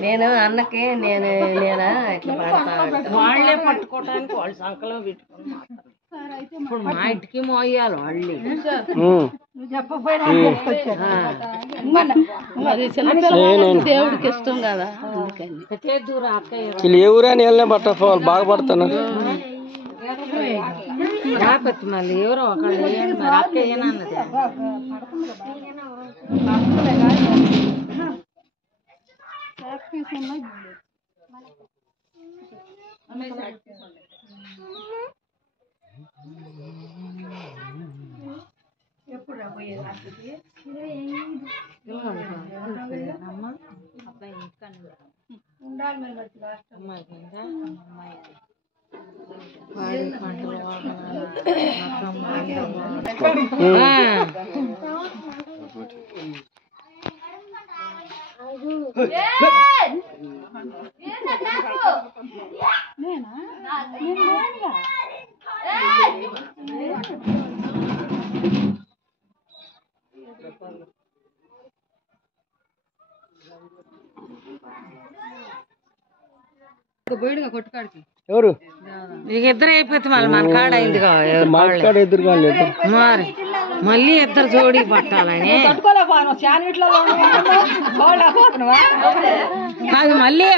నేను అన్నకి నేనా ఇట్లా వాళ్ళే పట్టుకోవటానికి వాళ్ళ సంకలో పెట్టుకుని ఇప్పుడు మా ఇంటికి మోయాలి వాళ్ళు దేవుడికి ఇష్టం కదా ఏ ఊరా నీళ్ళనే పట్టుకోవాలి బాగా పడతాను రాపత్తి మళ్ళీ ఎవరో ఒకళ్ళు మరి అక్క ఏనన్నది ఎప్పుడు రాబోయేది అబ్బాయి ఉండాలి మరి ఎవరు ఇద్దరు అయిపోతే మళ్ళీ మన కాడ అయింది మరి మళ్ళీ ఇద్దరు జోడి పట్టాలని అది మళ్ళీ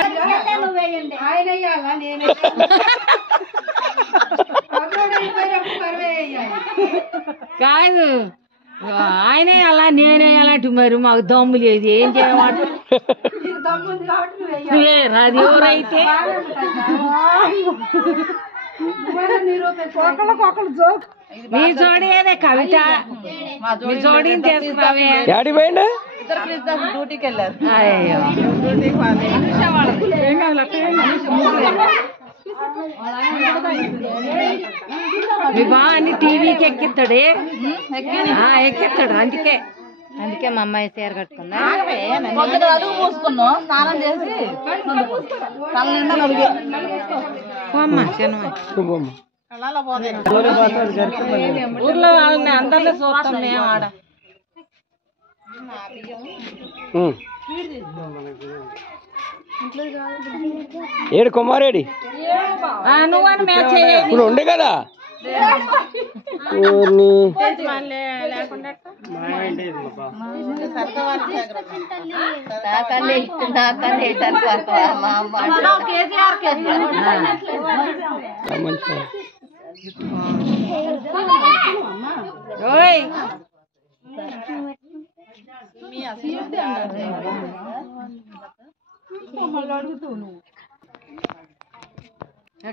కాదు ఆయనే అలా నేనే అలాంటి మరి మాకు దమ్ము లేదు ఏం చేయమంట అది ఎవరైతే మీ జోడి అదే కవిత మీ జోడిని తీసుకురావే డ్యూటీకి వెళ్ళారు అయ్యో మీ బా అన్ని టీవీకి ఎక్కిస్తాడే ఎక్కిస్తాడు అందుకే మా అమ్మాయి చీర కట్టుకుందా అడుగు పూసుకున్నాం స్నానం చేసి ఊర్లో వాళ్ళని అందరినీ చూస్తాం మేము ఆడ ఏడు కుమారేడి నువ్వని మేము చేయాలి ఇప్పుడు ఉండే కదా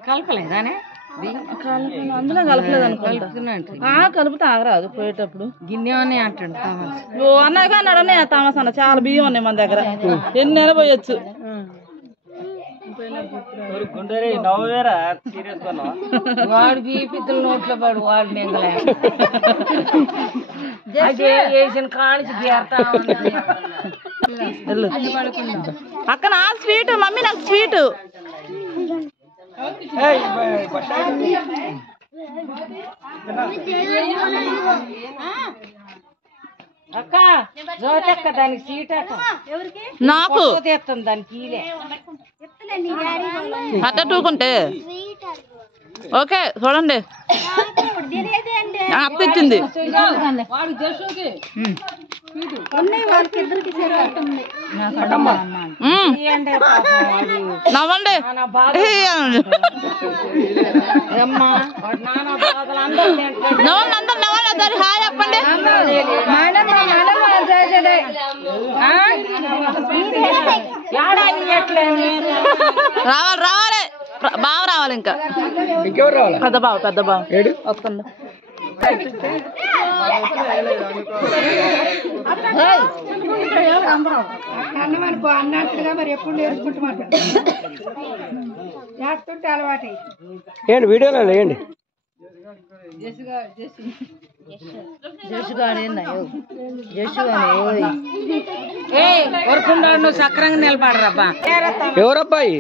కలపలేదానే అందులో కలపలేదు అనుకుంటా కలుపుతా ఆగరాదు పోయేటప్పుడు గిన్నె అని అంటాడు ఓ అన్నయ్య అన్నాడనే తామస్ అన్న చాలా బియ్యం ఉన్నాయి మన దగ్గర ఎన్ని నెల పోయొచ్చు వాడు బీపితులు నోట్లో పడు వాడు మింగలే వేసిన కానిచి బేరతా అక్క నా స్వీట్ మమ్మీ నాకు స్వీట్ అక్క జ్యోతక్క దానికి సీట్ అక్క నాకు తెస్తుంది దానికి అట్ట టూకుంటే ఓకే చూడండి అత్త ఇచ్చింది నవ్వండి నవ్వండి అందరు నవ్వండి అందరు హాయ్ చెప్పండి రావాలి రావాలి బావ రావాలి ఇంకా ఇంకెవరు రావాలి పెద్ద బావ వస్తుంది అన్నట్టుగా మరి ఎప్పుడు నేర్చుకుంటున్నారు అలవాటు ఏంటి వీడియోలో వేయండి నువ్వు సక్రంగా నిలబడరాబ్బా ఎవరబ్బాయి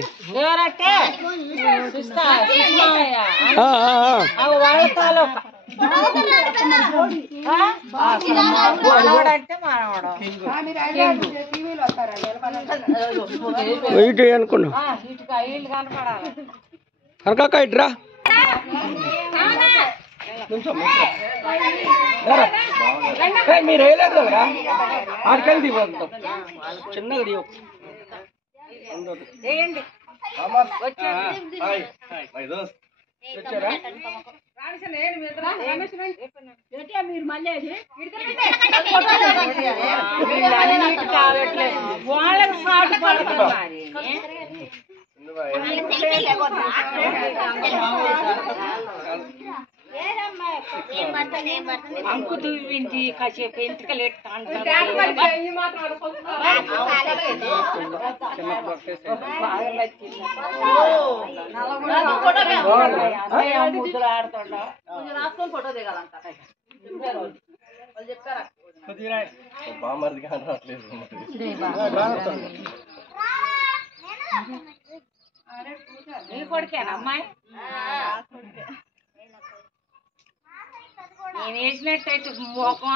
వాళ్ళ మనవాడంటే మనవాడు ఇటు అనుకున్నా ఇటుగా వీళ్ళు కనపడాలి. కనకక్క ఇటురా. మీరు వేయలేదు కదరా, ఆడికెళ్ళి దిగుతాం చిన్నగా దిగు. వచ్చారా? వాళ్ళకి సాగు పడుతున్నారు. అంకు దువ్వింది కాసేపు ఎంతకలు ఎట్టు ముద్దులు ఆడుతుండ ఫోటో దిగాలంట చెప్తారా నీ కొడుకేనా అమ్మాయి? నేను వేసినట్టయితే మొఖం